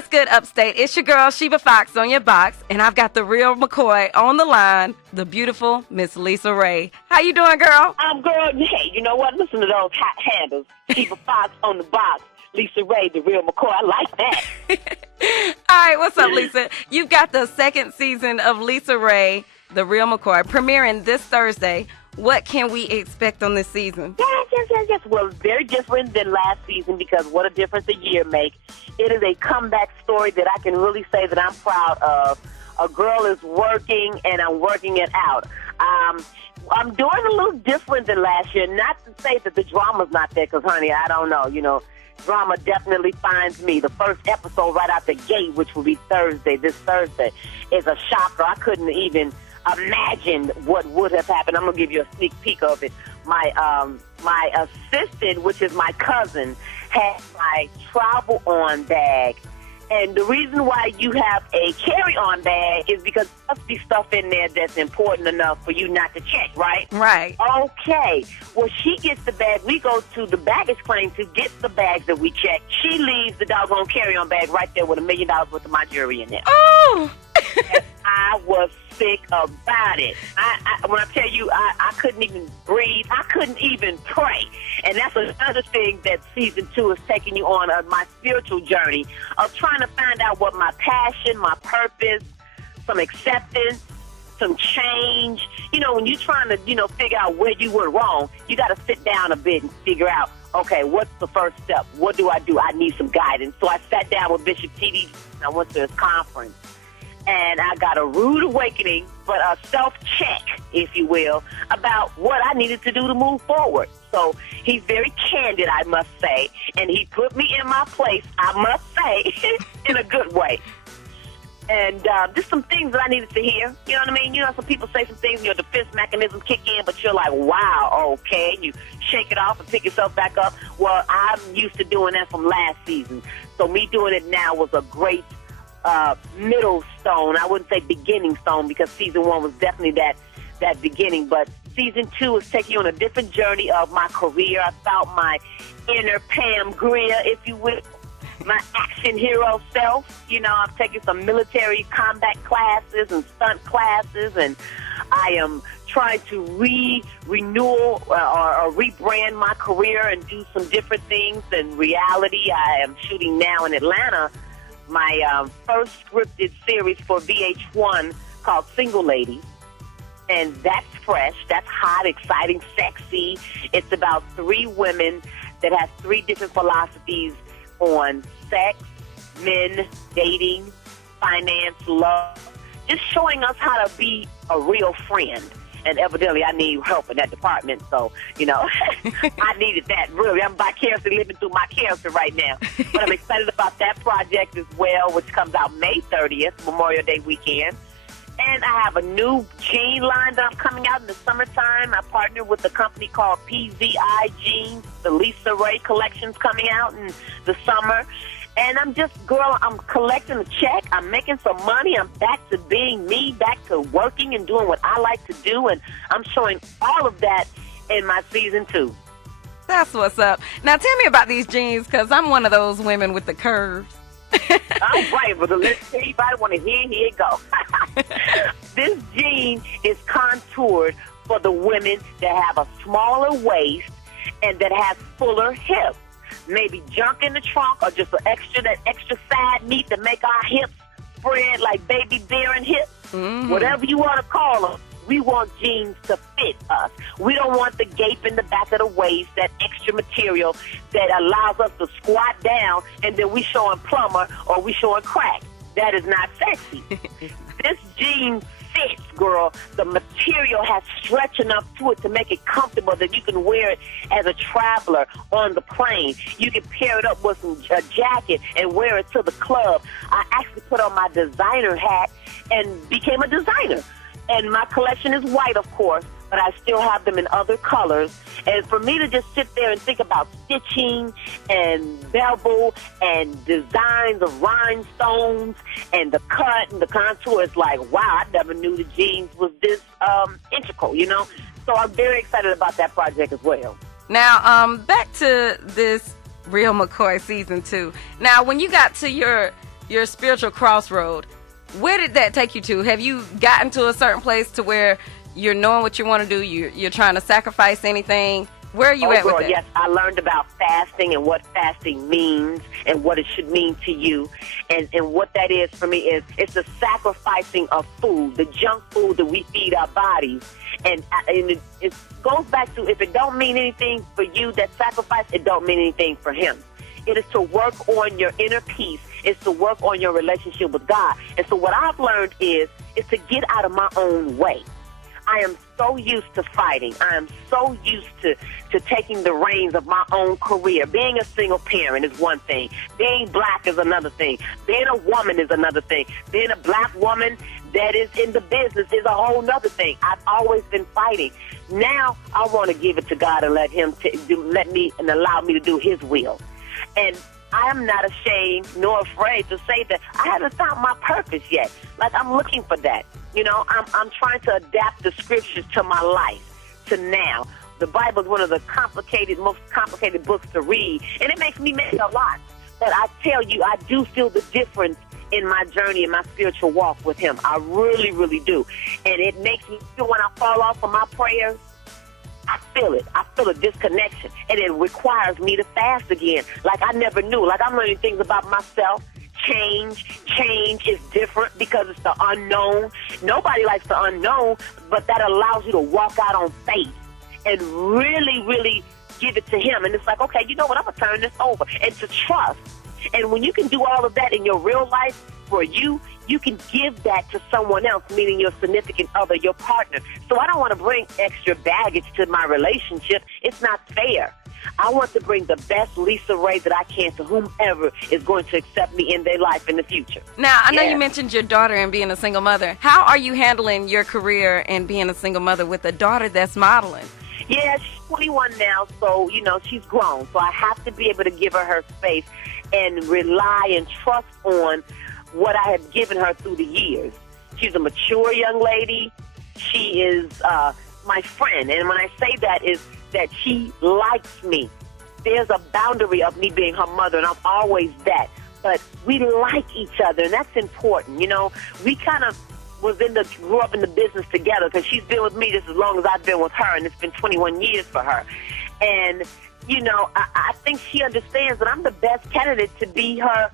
What's good, Upstate? It's your girl, Sheba Fox, on your box, and I've got the Real McCoy on the line, the beautiful Miss LisaRaye. How you doing, girl? I'm good. Hey, you know what? Listen to those hot handles. Sheba Fox on the box. LisaRaye, the Real McCoy. I like that. All right, what's up, Lisa? You've got the second season of LisaRaye, the Real McCoy, premiering this Thursday. What can we expect on this season? Yes. Well, very different than last season because what a difference a year makes. It is a comeback story that I can really say that I'm proud of. A girl is working, and I'm working it out. I'm doing a little different than last year. Not to say that the drama's not there, because, honey, I don't know. You know, drama definitely finds me. The first episode right out the gate, which will be this Thursday, is a shocker. I couldn't even imagine what would have happened. I'm going to give you a sneak peek of it. My assistant, which is my cousin, had my travel-on bag. And the reason why you have a carry-on bag is because there must be stuff in there that's important enough for you not to check, right? Right. Okay. Well, she gets the bag. We go to the baggage claim to get the bags that we check. She leaves the doggone carry-on bag right there with $1 million worth of my jewelry in there. Oh! And I was sick about it. When I tell you, I couldn't even breathe. I couldn't even pray. And that's another thing that season 2 is taking you on my spiritual journey of trying to find out what my passion, my purpose, some acceptance, some change. You know, when you're trying to, figure out where you went wrong, you got to sit down a bit and figure out, okay, what's the first step? What do? I need some guidance. So I sat down with Bishop T.D. and I went to his conference. And I got a rude awakening, but a self-check, if you will, about what I needed to do to move forward. So he's very candid, I must say, and he put me in my place, I must say, in a good way. And just some things that I needed to hear. You know what I mean? You know, some people say some things, your defense mechanisms kick in, but you're like, wow, okay. You shake it off and pick yourself back up. Well, I'm used to doing that from last season. So me doing it now was a great middle stone. I wouldn't say beginning stone because season 1 was definitely that beginning, but season 2 is taking you on a different journey of my career. I found my inner Pam Grier, if you will, my action hero self. You know, I've taken some military combat classes and stunt classes, and I am trying to renew or rebrand my career and do some different things in reality. I am shooting now in Atlanta my first scripted series for VH1 called Single Ladies. And that's fresh, that's hot, exciting, sexy. It's about 3 women that have 3 different philosophies on sex, men, dating, finance, love, just showing us how to be a real friend. And evidently I need help in that department, so, I needed that, really. I'm vicariously living through my character right now. But I'm excited about that project as well, which comes out May 30th, Memorial Day weekend. And I have a new jean line that I'm coming out in the summertime. I partnered with a company called PZI Jeans. The LisaRaye collection's coming out in the summer. And I'm collecting a check. I'm making some money. I'm back to being me, back to working and doing what I like to do. And I'm showing all of that in my season 2. That's what's up. Now tell me about these jeans, because I'm one of those women with the curves. All right, but let's see if I want to hear it go. This jean is contoured for the women that have a smaller waist and that has fuller hips. Maybe junk in the trunk or just that extra side meat to make our hips spread like baby bearing hips. Mm-hmm. Whatever you want to call them. We want jeans to fit us. We don't want the gape in the back of the waist, that extra material that allows us to squat down and then we showing plumber or we showing crack. That is not sexy. This jean fits, girl. The material has stretch enough to it to make it comfortable that you can wear it as a traveler on the plane. You can pair it up with a jacket and wear it to the club. I actually put on my designer hat and became a designer. And my collection is white, of course, but I still have them in other colors. And for me to just sit there and think about stitching and bevel and designs of rhinestones and the cut and the contour is like, wow, I never knew the jeans was this integral, So I'm very excited about that project as well. Now, back to this Real McCoy season 2. Now, when you got to your your spiritual crossroad. Where did that take you to? Have you gotten to a certain place to where you're knowing what you want to do? You're trying to sacrifice anything? Where are you at with that? Yes, I learned about fasting and what fasting means and what it should mean to you. And what that is for me is it's the sacrificing of food, the junk food that we feed our bodies. And it goes back to, if it don't mean anything for you, that sacrifice, it don't mean anything for him. It is to work on your inner peace. It's to work on your relationship with God. And so what I've learned is to get out of my own way. I am so used to fighting. I am so used to taking the reins of my own career. Being a single parent is one thing. Being black is another thing. Being a woman is another thing. Being a black woman that is in the business is a whole nother thing. I've always been fighting. Now I want to give it to God and let him let me and allow me to do his will. And I am not ashamed nor afraid to say that I haven't found my purpose yet. Like, I'm looking for that. You know, I'm trying to adapt the scriptures to my life, to now. The Bible is one of the most complicated books to read, and it makes me miss a lot. But I tell you, I do feel the difference in my journey, in my spiritual walk with him. I really, really do. And it makes me feel when I fall off of my prayers, I feel it. I feel a disconnection. And it requires me to fast again. Like I never knew. Like I'm learning things about myself. Change is different because it's the unknown. Nobody likes the unknown, but that allows you to walk out on faith and really, really give it to him. And it's like, okay, you know what? I'm going to turn this over. And to trust. And when you can do all of that in your real life for you, you can give that to someone else, meaning your significant other, your partner. So I don't want to bring extra baggage to my relationship. It's not fair. I want to bring the best LisaRaye that I can to whomever is going to accept me in their life in the future. Now, I know you mentioned your daughter and being a single mother. How are you handling your career and being a single mother with a daughter that's modeling? Yeah, she's 21 now, so, you know, she's grown. So I have to be able to give her space and rely and trust on what I have given her through the years. She's a mature young lady. She is my friend. And when I say that is that she likes me. There's a boundary of me being her mother, and I'm always that. But we like each other, and that's important. You know, we kind of grew up in the business together because she's been with me just as long as I've been with her, and it's been 21 years for her. And, you know, I think she understands that I'm the best candidate to be her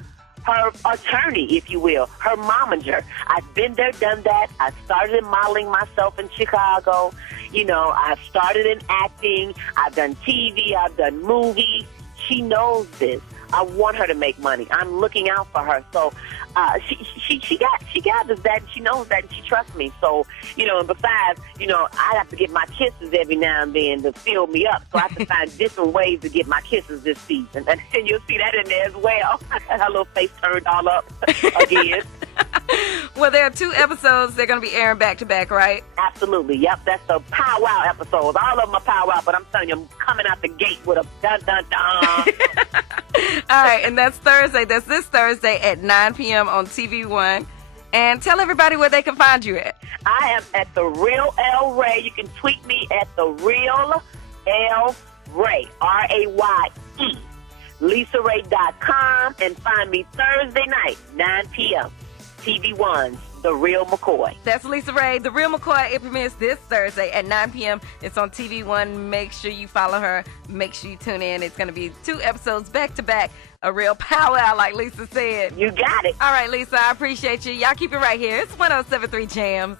attorney, if you will, her momager. I've been there, done that. I started in modeling myself in Chicago. You know, I've started in acting. I've done TV. I've done movies. She knows this. I want her to make money. I'm looking out for her. So she gathers that, and she knows that, and she trusts me. So, you know, and besides, you know, I have to get my kisses every now and then to fill me up. So I have to find different ways to get my kisses this season. And you'll see that in there as well. Her little face turned all up again. Well, there are 2 episodes. They're going to be airing back-to-back, right? Absolutely. Yep, that's the powwow episodes. All of them are powwow, but I'm telling you, I'm coming out the gate with a dun-dun-dun. All right, and that's Thursday. That's this Thursday at 9 p.m. on TV One. And tell everybody where they can find you at. I am at The Real Raye. You can tweet me at The Real Raye, R-A-Y-E. LisaRaye.com, and find me Thursday night, 9 p.m. TV One's The Real McCoy. That's LisaRaye, The Real McCoy. It premieres this Thursday at 9 p.m. It's on TV One. Make sure you follow her. Make sure you tune in. It's going to be 2 episodes back-to-back. A real powwow, like Lisa said. You got it. All right, Lisa, I appreciate you. Y'all keep it right here. It's 107.3 Jams.